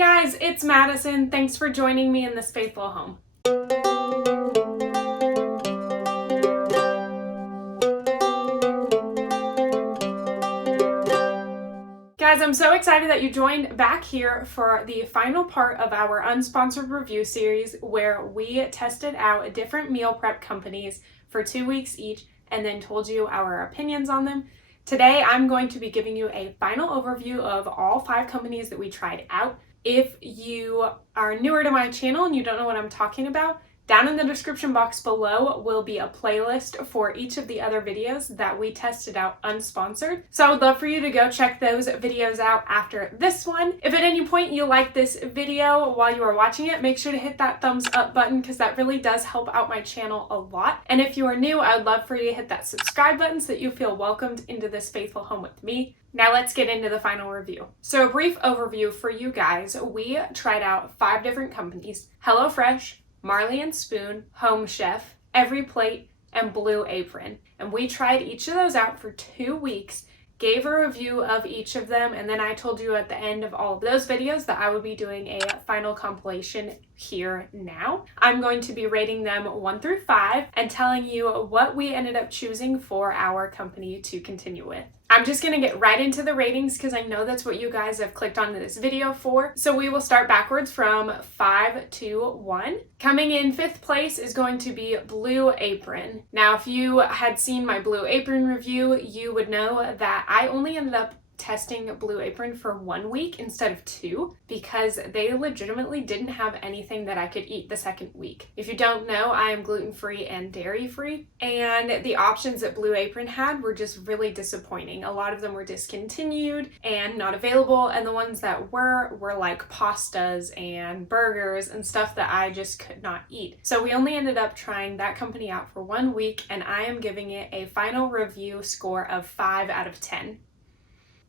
guys, it's Madison. Thanks for joining me in this faithful home. Guys, I'm so excited that you joined back here for the final part of our unsponsored review series where we tested out different meal prep companies for 2 weeks each and then told you our opinions on them. Today, I'm going to be giving you a final overview of all 5 companies that we tried out. If you are newer to my channel and you don't know what I'm talking about, down in the description box below will be a playlist for each of the other videos that we tested out unsponsored. So I would love for you to go check those videos out after this one. If at any point you like this video while you are watching it, make sure to hit that thumbs up button because that really does help out my channel a lot. And if you are new, I would love for you to hit that subscribe button so that you feel welcomed into this faithful home with me. Now let's get into the final review. So a brief overview for you guys. We tried out 5 different companies: HelloFresh, Marley and Spoon, Home Chef, Every Plate, and Blue Apron. And we tried each of those out for 2 weeks, gave a review of each of them, and then I told you at the end of all of those videos that I would be doing a final compilation here now. I'm going to be rating them 1 through 5 and telling you what we ended up choosing for our company to continue with. I'm just going to get right into the ratings because I know that's what you guys have clicked onto this video for. So we will start backwards from 5 to 1. Coming in 5th place is going to be Blue Apron. Now, if you had seen my Blue Apron review, you would know that I only ended up testing Blue Apron for 1 week instead of 2 because they legitimately didn't have anything that I could eat the second week. If you don't know, I am gluten-free and dairy-free, and the options that Blue Apron had were just really disappointing. A lot of them were discontinued and not available, and the ones that were like pastas and burgers and stuff that I just could not eat. So we only ended up trying that company out for 1 week, and I am giving it a final review score of 5 out of 10.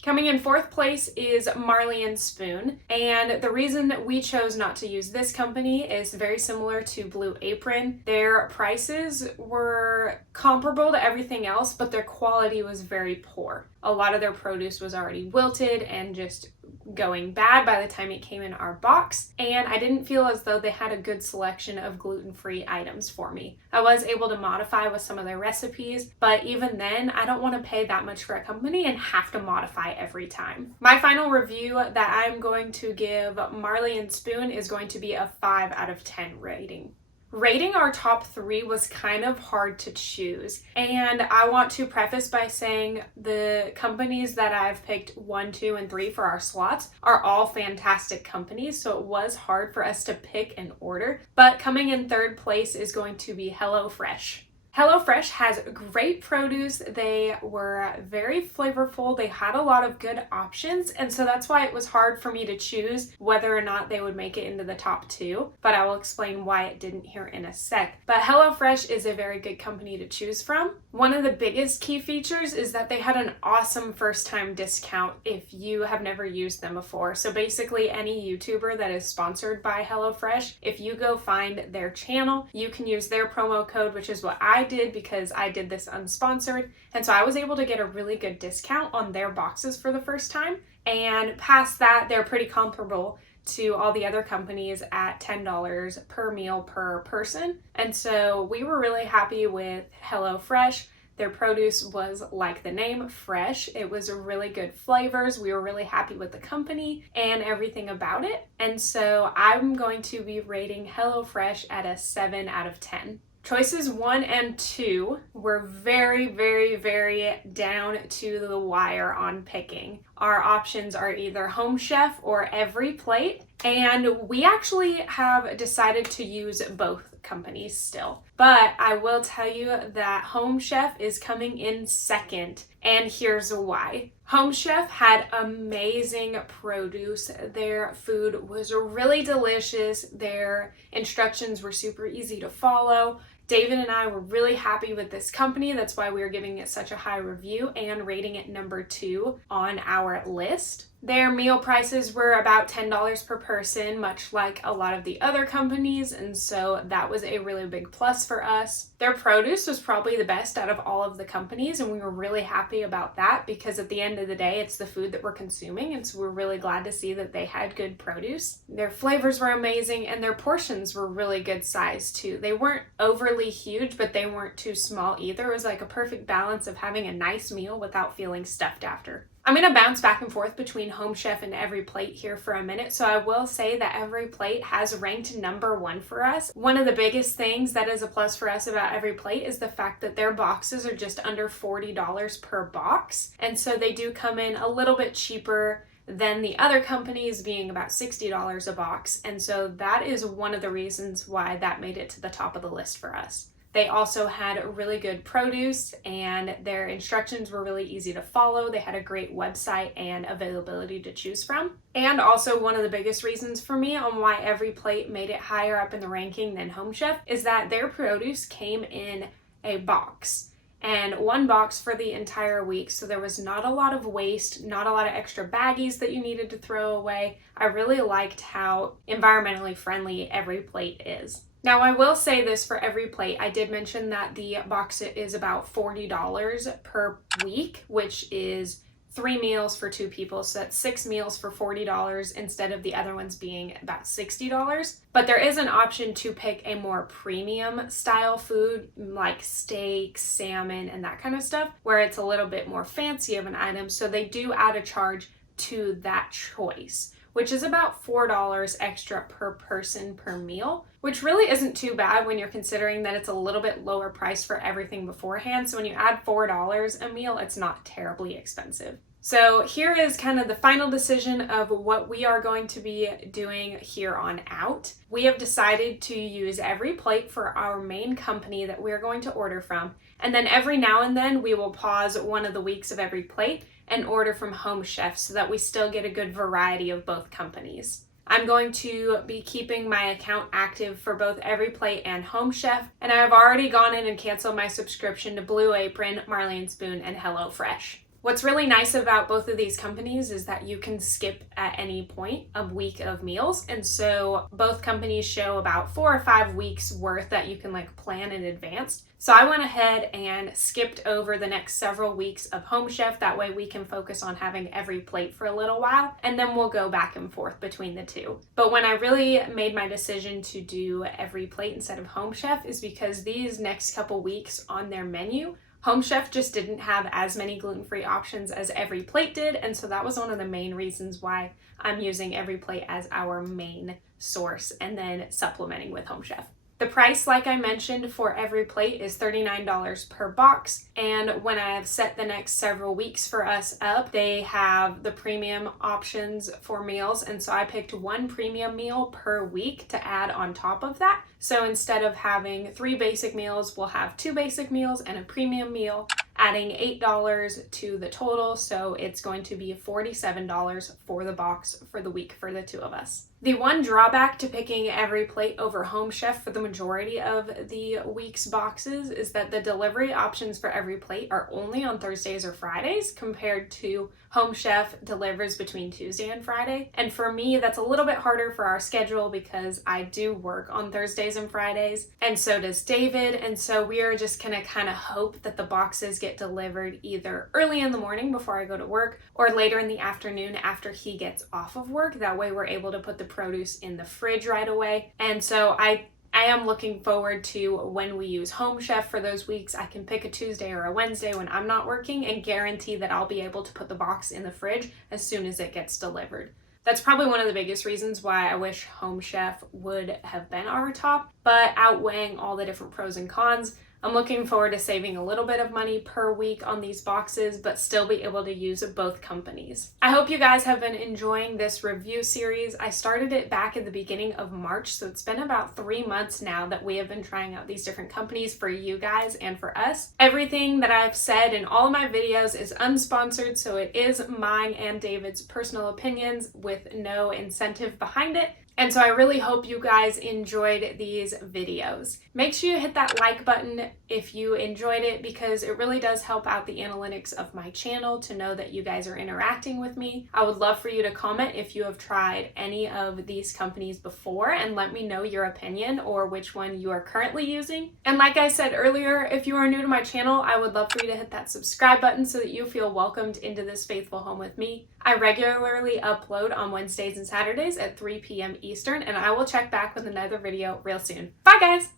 Coming in 4th place is Marley and Spoon, and the reason that we chose not to use this company is very similar to Blue Apron. Their prices were comparable to everything else, but their quality was very poor. A lot of their produce was already wilted and just going bad by the time it came in our box, and I didn't feel as though they had a good selection of gluten-free items for me. I was able to modify with some of their recipes, but even then, I don't want to pay that much for a company and have to modify every time. My final review that I'm going to give Marley and Spoon is going to be a 5 out of 10 rating. Rating our top 3 was kind of hard to choose, and I want to preface by saying the companies that I've picked 1, 2, and 3 for our slots are all fantastic companies, so it was hard for us to pick an order, but coming in 3rd place is going to be HelloFresh. HelloFresh has great produce. They were very flavorful. They had a lot of good options, and so that's why it was hard for me to choose whether or not they would make it into the top 2, but I will explain why it didn't here in a sec. But HelloFresh is a very good company to choose from. One of the biggest key features is that they had an awesome first-time discount if you have never used them before. So basically any YouTuber that is sponsored by HelloFresh, if you go find their channel, you can use their promo code, which is what I did because I did this unsponsored, and so I was able to get a really good discount on their boxes for the first time, and past that they're pretty comparable to all the other companies at $10 per meal per person, and so we were really happy with HelloFresh. Their produce was, like the name, fresh. It was really good flavors. We were really happy with the company and everything about it, and so I'm going to be rating HelloFresh at a 7 out of 10. Choices 1 and 2 were very, very, very down to the wire on picking. Our options are either Home Chef or Every Plate, and we actually have decided to use both companies still. But I will tell you that Home Chef is coming in 2nd, and here's why. Home Chef had amazing produce. Their food was really delicious. Their instructions were super easy to follow. David and I were really happy with this company. That's why we are giving it such a high review and rating it number 2 on our list. Their meal prices were about $10 per person, much like a lot of the other companies, and so that was a really big plus for us. Their produce was probably the best out of all of the companies, and we were really happy about that because at the end of the day, it's the food that we're consuming, and so we're really glad to see that they had good produce. Their flavors were amazing, and their portions were really good size too. They weren't overly huge, but they weren't too small either. It was like a perfect balance of having a nice meal without feeling stuffed after. I'm going to bounce back and forth between Home Chef and Every Plate here for a minute, so I will say that Every Plate has ranked #1 for us. One of the biggest things that is a plus for us about Every Plate is the fact that their boxes are just under $40 per box, and so they do come in a little bit cheaper than the other companies, being about $60 a box, and so that is one of the reasons why that made it to the top of the list for us. They also had really good produce and their instructions were really easy to follow. They had a great website and availability to choose from. And also one of the biggest reasons for me on why Every Plate made it higher up in the ranking than Home Chef is that their produce came in a box. And one box for the entire week, so there was not a lot of waste, not a lot of extra baggies that you needed to throw away. I really liked how environmentally friendly Every Plate is. Now, I will say this for Every Plate. I did mention that the box is about $40 per week, which is 3 meals for 2 people. So that's 6 meals for $40 instead of the other ones being about $60. But there is an option to pick a more premium style food like steak, salmon, and that kind of stuff, where it's a little bit more fancy of an item. So they do add a charge to that choice, which is about $4 extra per person per meal, which really isn't too bad when you're considering that it's a little bit lower price for everything beforehand. So when you add $4 a meal, it's not terribly expensive. So here is kind of the final decision of what we are going to be doing here on out. We have decided to use Every Plate for our main company that we're going to order from. And then every now and then we will pause one of the weeks of Every Plate and order from Home Chef so that we still get a good variety of both companies. I'm going to be keeping my account active for both Every Plate and Home Chef, and I have already gone in and canceled my subscription to Blue Apron, Marley & Spoon, and HelloFresh. What's really nice about both of these companies is that you can skip at any point a week of meals, and so both companies show about 4 or 5 weeks worth that you can plan in advance. So I went ahead and skipped over the next several weeks of Home Chef. That way we can focus on having Every Plate for a little while, and then we'll go back and forth between the two. But when I really made my decision to do Every Plate instead of Home Chef is because these next couple weeks on their menu, Home Chef just didn't have as many gluten-free options as Every Plate did, and so that was one of the main reasons why I'm using Every Plate as our main source and then supplementing with Home Chef. The price, like I mentioned, for Every Plate is $39 per box, and when I have set the next several weeks for us up, they have the premium options for meals, and so I picked 1 premium meal per week to add on top of that. So instead of having 3 basic meals, we'll have 2 basic meals and a premium meal, adding $8 to the total, so it's going to be $47 for the box for the week for the 2 of us. The one drawback to picking Every Plate over Home Chef for the majority of the week's boxes is that the delivery options for Every Plate are only on Thursdays or Fridays compared to Home Chef delivers between Tuesday and Friday. And for me, that's a little bit harder for our schedule because I do work on Thursdays and Fridays, and so does David. And so we are just gonna kind of hope that the boxes get delivered either early in the morning before I go to work or later in the afternoon after he gets off of work. That way we're able to put the produce in the fridge right away. And so I am looking forward to when we use Home Chef for those weeks. I can pick a Tuesday or a Wednesday when I'm not working and guarantee that I'll be able to put the box in the fridge as soon as it gets delivered. That's probably one of the biggest reasons why I wish Home Chef would have been our top, but outweighing all the different pros and cons, I'm looking forward to saving a little bit of money per week on these boxes, but still be able to use both companies. I hope you guys have been enjoying this review series. I started it back at the beginning of March, so it's been about 3 months now that we have been trying out these different companies for you guys and for us. Everything that I've said in all of my videos is unsponsored, so it is mine and David's personal opinions with no incentive behind it. And so I really hope you guys enjoyed these videos. Make sure you hit that like button if you enjoyed it, because it really does help out the analytics of my channel to know that you guys are interacting with me. I would love for you to comment if you have tried any of these companies before and let me know your opinion or which one you are currently using. And like I said earlier, if you are new to my channel, I would love for you to hit that subscribe button so that you feel welcomed into this faithful home with me. I regularly upload on Wednesdays and Saturdays at 3 p.m. Eastern, and I will check back with another video real soon. Bye guys!